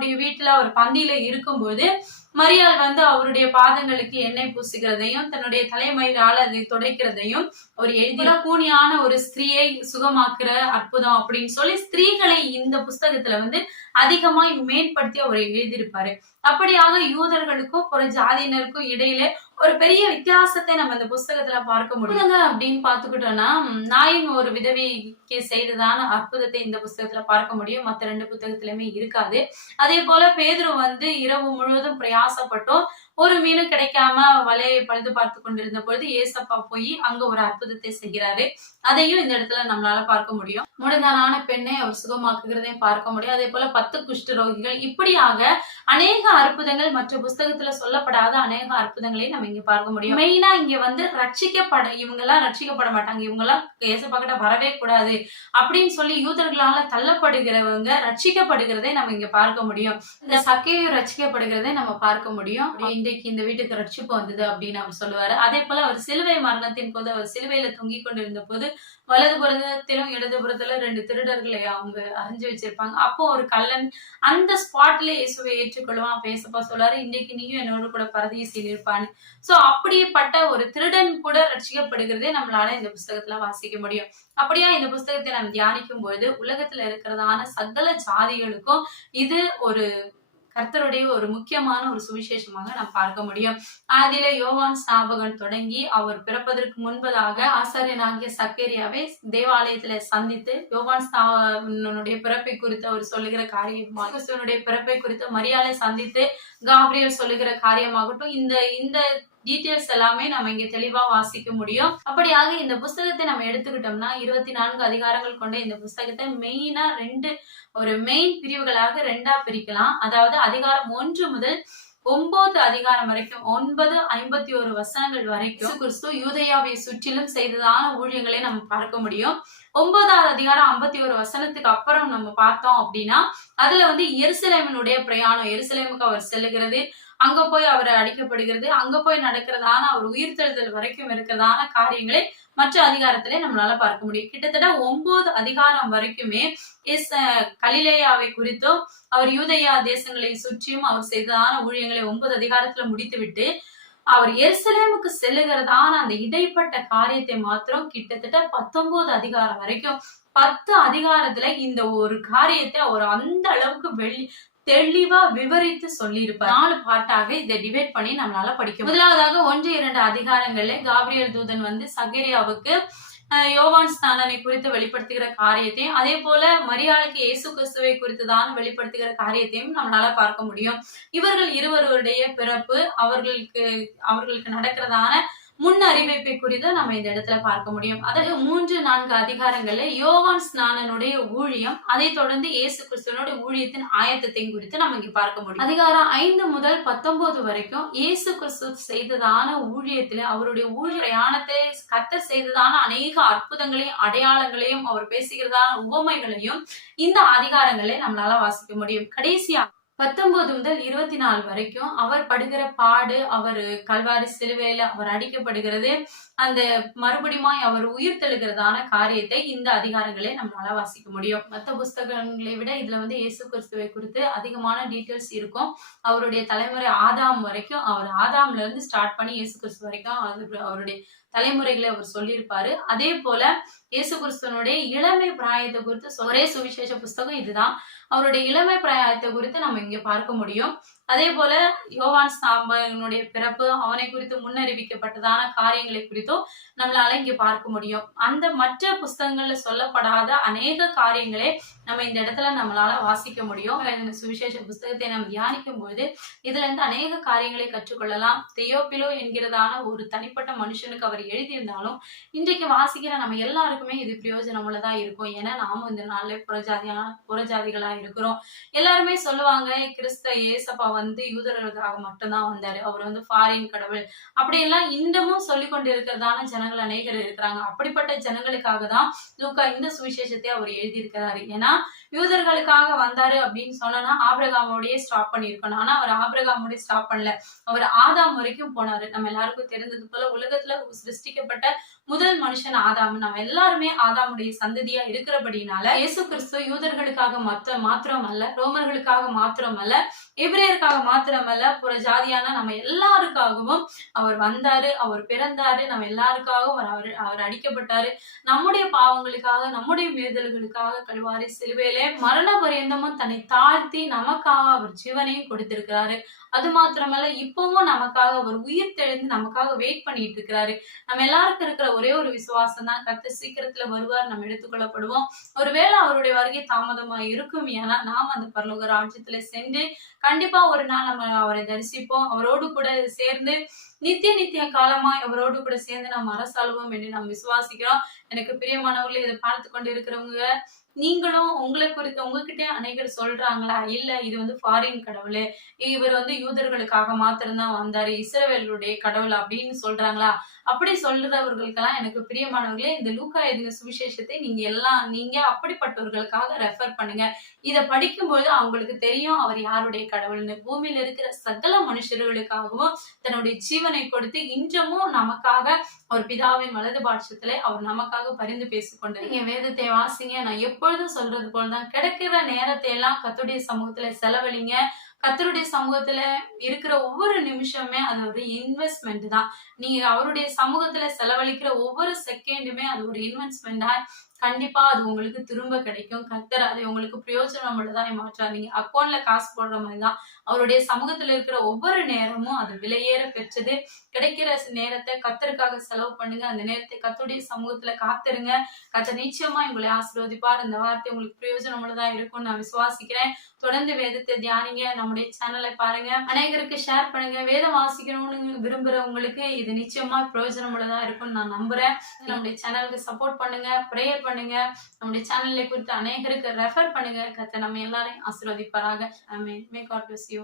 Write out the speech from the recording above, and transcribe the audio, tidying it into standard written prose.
தன்னுடைய வீட்டுல ஒரு பந்தியில இருக்கும்போது மரியாள் வந்து அவருடைய பாதங்களுக்கு எண்ணெய் பூசுகிறதையும் தன்னுடைய தலைமயிரால அதை துடைக்கிறதையும் அவர் எழுதிய கூனியான ஒரு ஸ்திரீயை சுகமாக்குற அற்புதம் அப்படின்னு சொல்லி ஸ்திரீகளை இந்த புஸ்தகத்துல வந்து அதிகமாய் மேம்படுத்தி அவர் எழுதியிருப்பாரு. அப்படியாக யூதர்களுக்கும் புற ஜாதியினருக்கும் இடையில ஒரு பெரிய வித்தியாசத்தை நம்ம இந்த புஸ்தகத்துல பார்க்க முடியும். அப்படின்னு பாத்துக்கிட்டோம்னா நாயின் ஒரு விதவிக்கு செய்ததான அற்புதத்தை இந்த புஸ்தகத்துல பார்க்க முடியும். மற்ற 2 புத்தகத்திலுமே இருக்காது. அதே போல பேதுரு வந்து இரவு முழுவதும் பிரயாசப்பட்டும் ஒரு மீனும் கிடைக்காம வலையை பழுது பார்த்து கொண்டிருந்த பொழுது ஏசப்பா போய் அங்க ஒரு அற்புதத்தை செய்கிறாரு. அதையும் இந்த இடத்துல நம்மளால பார்க்க முடியும். முடந்தான பெண்ணை அவர் சுகமாக்குகிறதையும் பார்க்க முடியும். அதே போல 10 குஷ்டரோகிகள், இப்படியாக அநேக அற்புதங்கள் மற்ற புஸ்தகத்துல சொல்லப்படாத அநேக அற்புதங்களை நம்ம இங்க பார்க்க முடியும். மெயினா இங்க வந்து இவங்க எல்லாம் ரட்சிக்கப்பட மாட்டாங்க, இவங்க எல்லாம் ஏசப்பா கிட்ட வரவே கூடாது அப்படின்னு சொல்லி யூதர்களால தள்ளப்படுகிறவங்க ரட்சிக்கப்படுகிறதை நம்ம இங்க பார்க்க முடியும். இந்த சக்கையை ரட்சிக்கப்படுகிறதை நம்ம பார்க்க முடியும். இன்றைக்கு இந்த வீட்டுக்கு ரட்சிப்பு வந்தது அப்படின்னு அவர் சொல்லுவாரு. அதே போல அவர் சிலுவை மரணத்தின் போது அவர் சிலுவையில தொங்கிக் கொண்டிருந்த போது வலது புறத்திலும் இடது புறத்துல 2 திருடர்களை அவங்க அறிஞ்சு வச்சிருப்பாங்க. அப்போ ஒரு கள்ளன் அந்த ஸ்பாட்ல இயேசுவை ஏற்றுக்கொள்வான். அப்ப ஏசப்பா சொல்றாரு, இன்றைக்கு நீயும் என்னோட கூட பரதீசில் இருப்பான்னு. சோ அப்படிப்பட்ட ஒரு திருடன் கூட ரட்சிக்கப்படுகிறதே நம்மளால இந்த புஸ்தகத்துல வாசிக்க முடியும். அப்படியா இந்த புஸ்தகத்தை நாம் தியானிக்கும் பொழுது உலகத்துல இருக்கிறதான சகல ஜாதிகளுக்கும் இது ஒரு கர்த்தருடைய ஒரு முக்கியமான ஒரு சுவிசேஷமாக நாம் பார்க்க முடியும். அதில யோவான் ஸ்நாபகன் தொடங்கி அவர் பிறப்பதற்கு முன்பதாக ஆசாரியனாகிய சக்கேரியாவை தேவாலயத்துல சந்தித்து யோவான் ஸ்நாபகனுடைய பிறப்பை குறித்து அவர் சொல்லுகிற காரியமாக, கிறிஸ்துவனுடைய பிறப்பை குறித்து மரியாதை சந்தித்து காபிரியல் சொல்லுகிற காரியமாகட்டும், இந்த டீட்டெயில்ஸ் எல்லாமே நம்ம இங்க தெளிவா வாசிக்க முடியும். அப்படியாக இந்த புஸ்தகத்தை நம்ம எடுத்துக்கிட்டோம்னா 24 அதிகாரங்கள் கொண்ட இந்த புஸ்தகத்தை மெயினா ஒரு மெயின் பிரிவுகளாக 2ஆ பிரிக்கலாம். அதாவது அதிகாரம் 1 முதல் 9 அதிகாரம் வரைக்கும் 9:51 வசனங்கள் வரைக்கும் கிறிஸ்து யூதேயாவை சுற்றிலும் செய்ததான ஊழியங்களை நம்ம பார்க்க முடியும். 9வது அதிகாரம் 51 வசனத்துக்கு அப்புறம் நம்ம பார்த்தோம் அப்படின்னா அதுல வந்து எருசலேமினுடைய பிரயாணம், எருசலேமுக்கு அவர் செல்லுகிறது, அங்க போய் அவர் அடிக்கப்படுகிறது, அங்க போய் நடக்கிறதான அவர் உயிர்த்தெழுதல் வரைக்கும் இருக்கிறதான காரியங்களை மற்ற அதிகாரத்திலே நம்மளால பார்க்க முடியும். கிட்டத்தட்ட 9 அதிகாரம் வரைக்குமே கலிலேயாவை குறித்தும் அவர் யூதேயா தேசங்களை சுற்றியும் அவர் செய்ததான ஊழியங்களை 9 அதிகாரத்துல முடித்து விட்டு அவர் எருசலேமுக்கு செல்லுகிறதான அந்த இடைப்பட்ட காரியத்தை மாத்திரம் கிட்டத்தட்ட 19 அதிகாரம் வரைக்கும் 10 அதிகாரத்துல இந்த ஒரு காரியத்தை அவர் அந்த அளவுக்கு தெளிவா விவரித்து சொல்லி இருப்பார். 4 பார்ட்டாக இதை டிவைட் பண்ணி நம்மளால படிக்க. முதலாவதாக 1-2 அதிகாரங்கள்ல காபிரியல் தூதன் வந்து சகேரியாவுக்கு யோவான் ஸ்நானனை குறித்து வெளிப்படுத்துகிற காரியத்தையும் அதே போல மரியாளுக்கு இயேசு கிறிஸ்துவை குறித்துதான் வெளிப்படுத்துகிற காரியத்தையும் நம்மளால பார்க்க முடியும். இவர்கள் இருவருடைய பிறப்பு, அவர்களுக்கு நடக்கிறதான முன் அறிவிப்பை குறித்து நம்ம இந்த இடத்துல பார்க்க முடியும். அதாவது 3-4 அதிகாரங்கள்ல யோவான் ஸ்நானனுடைய ஊழியம், அதை தொடர்ந்து இயேசு கிறிஸ்துவனுடைய ஊழியத்தின் ஆயத்தத்தையும் குறித்து நம்ம இங்க பார்க்க முடியும். அதிகாரம் 5 முதல் 19 வரைக்கும் இயேசு கிறிஸ்து செய்ததான ஊழியத்துல அவருடைய பிரயாணத்தை கர்த்தர் செய்ததான அநேக அற்புதங்களையும் அடையாளங்களையும் அவர் பேசுகிறதான உவமைகளையும் இந்த அதிகாரங்களே நம்மளால வாசிக்க முடியும். கடைசியா 19 முதல் 24 வரைக்கும் அவர் படுகிற பாடு, அவர் கல்வாரி சிலுவையில அவர் அடிக்கப்படுகிறது, அந்த மறுபடியும் அவர் உயிர் தெழுகிறதான காரியத்தை இந்த அதிகாரங்களே நம்மளால வாசிக்க முடியும். மற்ற புஸ்தகங்களை விட இதுல வந்து இயேசு கிறிஸ்துவை குறித்து அதிகமான டீட்டெயில்ஸ் இருக்கும். அவருடைய தலைமுறை ஆதாம் வரைக்கும், அவர் ஆதாம்ல இருந்து ஸ்டார்ட் பண்ணி இயேசு கிறிஸ்து வரைக்கும் அவருடைய தலைமுறைகளை அவர் சொல்லியிருப்பாரு. அதே போல இயேசு கிறிஸ்துவனுடைய இளமை பிராயத்தை குறித்து ஒரே சுவிசேஷ புஸ்தகம் இதுதான். அவருடைய இளமை பிராயத்தை குறித்து நம்ம இங்க பார்க்க முடியும். அதே போல யோவான் ஸ்நாபகனுடைய பிறப்பு, அவனை குறித்து முன்னறிவிக்கப்பட்டதான காரியங்களை குறித்தும் நம்மளால இங்க பார்க்க முடியும். அந்த மற்ற புஸ்தகங்கள்ல சொல்லப்படாத அநேக காரியங்களே நம்ம இந்த இடத்துல நம்மளால வாசிக்க முடியும். இந்த சுவிசேஷ புஸ்தகத்தை நம்ம தியானிக்கும் போது இதுல இருந்து அநேக காரியங்களை கற்றுக்கொள்ளலாம். தெயோப்பிலோ என்கிறதான ஒரு தனிப்பட்ட மனுஷனுக்கு அவர் எழுதியிருந்தாலும் இன்றைக்கு வாசிக்கிற நம்ம எல்லாருக்குமே இது பிரயோஜனம் உள்ளதா இருக்கும். ஏன்னா நாமும் இந்த நாள்ல புறஜாதிகளா இருக்கிறோம். எல்லாருமே சொல்லுவாங்க, கிறிஸ்த ஏசப்பா வந்து யூதர்களுக்காக மட்டும்தான் வந்தாரு, அவர் வந்து ஃபாரின் கடவுள் அப்படியெல்லாம் இன்னமும் சொல்லி கொண்டு இருக்கிறதான ஜனங்கள் அநேகர் இருக்கிறாங்க. அப்படிப்பட்ட ஜனங்களுக்காக தான் லூக்கா இந்த சுவிசேஷத்தை அவர் எழுதியிருக்கிறாரு. ஏன்னா யூதர்களுக்காக வந்தாரு அப்படின்னு சொன்னா ஆபிரகாமோடயே ஸ்டாப் பண்ணிருக்கணும். ஆனா அவர் ஆபிரகாமோடய ஸ்டாப் பண்ணல. அவர் ஆதாம் வரைக்கும் போனாரு. நம்ம எல்லாருக்கும் தெரிந்தது போல உலகத்துல சிருஷ்டிக்கப்பட்ட முதல் மனுஷன் ஆதாம். நம்ம எல்லாருமே ஆதாமுடைய சந்ததியா இருக்கிறபடினால இயேசு கிறிஸ்து யூதர்களுக்காக மாத்திரம் அல்ல, ரோமர்களுக்காக மாத்திரம் அல்ல, எபிரேயருக்காக மாத்திரமல்ல, புற ஜாதியான நம்ம எல்லாருக்காகவும் அவர் வந்தாரு, அவர் பிறந்தாரு, நம்ம எல்லாருக்காகவும் அவர் அடிக்கப்பட்டாரு. நம்முடைய பாவங்களுக்காக, நம்முடைய மீறுதல்களுக்காக கல்வாரி சிலுவையிலே மரண பரியந்தமும் தன்னை தாழ்த்தி நமக்காக அவர் ஜீவனையும் கொடுத்திருக்கிறாரு. அது மாத்திரமல்ல, இப்பவும் நமக்காக அவர் உயிர் தெழுந்து நமக்காக வெயிட் பண்ணிட்டு இருக்கிறாரு. நம்ம எல்லாருக்கும் இருக்கிற ஒரே ஒரு விசுவாசம் தான், கர்த்தர் சீக்கிரத்துல வருவார், நம்ம எடுத்துக்கொள்ளப்படுவோம். ஒருவேளை அவருடைய வருகை தாமதமா இருக்கும், ஏன்னா நாம் அந்த பரலோக ராஜ்யத்துல சென்று கண்டிப்பா ஒரு நாள் நம்ம அவரை தரிசிப்போம். அவரோடு கூட சேர்ந்து நித்திய காலமா அவரோடு கூட சேர்ந்து நம்ம அரசாளுவோம் என்று நாம் விசுவாசிக்கிறோம். எனக்கு பிரியமானவர்களே, இதை பார்த்து கொண்டு இருக்கிறவங்க, நீங்களும் உங்களை குறித்து உங்ககிட்ட அநேகர் சொல்றாங்களா, இல்ல இது ஃபாரின் கடவுள், இவர் யூதர்களுக்காக மாத்திரம்தான் வந்தாரு, இஸ்ரவேலுடைய கடவுள் அப்படின்னு சொல்றாங்களா? அப்படி சொல்றவர்களுக்கெல்லாம் எனக்கு பிரியமானவர்களே, இந்த லூக்கா எழுதின சுவிசேஷத்தை நீங்க அப்படிப்பட்டவர்களுக்காக ரெஃபர் பண்ணுங்க. இதை படிக்கும்போது அவங்களுக்கு தெரியும் அவர் யாருடைய கடவுள்னு. பூமியில இருக்கிற சகல மனுஷர்களுக்காகவும் தன்னுடைய ஜீவனை கொடுத்து இன்றமும் நமக்காக ஒரு பிதாவின் வலது பாட்சத்திலே அவர் நமக்காக பரிந்து பேசிக்கொண்டு நீங்க வேதத்தை வாசிங்க. நான் எப்பொழுதும் சொல்றது போலதான், கிடைக்கிற நேரத்தை எல்லாம் கர்த்தருடைய சமூகத்துல செலவழிங்க. கர்த்தருடைய சமூகத்துல இருக்கிற ஒவ்வொரு நிமிஷமே அது ஒரு இன்வெஸ்ட்மெண்ட் தான். நீங்க அவருடைய சமூகத்துல செலவழிக்கிற ஒவ்வொரு செகண்டுமே அது ஒரு இன்வெஸ்ட்மெண்டா கண்டிப்பா அது உங்களுக்கு திரும்ப கிடைக்கும். கர்த்தர் அதை உங்களுக்கு பிரயோஜனம் உள்ளதாய் மாற்றார். நீங்க அக்கௌண்ட்ல காசு போடுற மாதிரிதான் அவருடைய சமூகத்துல இருக்கிற ஒவ்வொரு நேரமும் அது விலையேற பெற்றது. கிடைக்கிற நேரத்தை கர்த்தருக்காக செலவு பண்ணுங்க. அந்த நேரத்தை கர்த்தருடைய சமூகத்துல காத்துருங்க. கர்த்தர் நிச்சயமா உங்களை ஆசீர்வதிப்பார். இந்த வார்த்தை உங்களுக்கு பிரயோஜனம் உள்ளதா இருக்கும் நான் விசுவாசிக்கிறேன். தொடர்ந்து வேதத்தை தியானிங்க. நம்முடைய சேனலை பாருங்க, அநேகருக்கு ஷேர் பண்ணுங்க. வேதம் வாசிக்கணும்னு விரும்புறவங்களுக்கு இது நிச்சயமா பிரயோஜனம் உள்ளதா இருக்கும்னு நான் நம்புறேன். நம்முடைய சேனலுக்கு சப்போர்ட் பண்ணுங்க, பிரேயர் பண்ணுங்க. நம்முடைய சேனலை குறித்து அநேகருக்கு ரெஃபர் பண்ணுங்க. கர்த்தர் நம்ம எல்லாரையும் ஆசீர்வதிப்பாராக. ஆமென். May God bless you.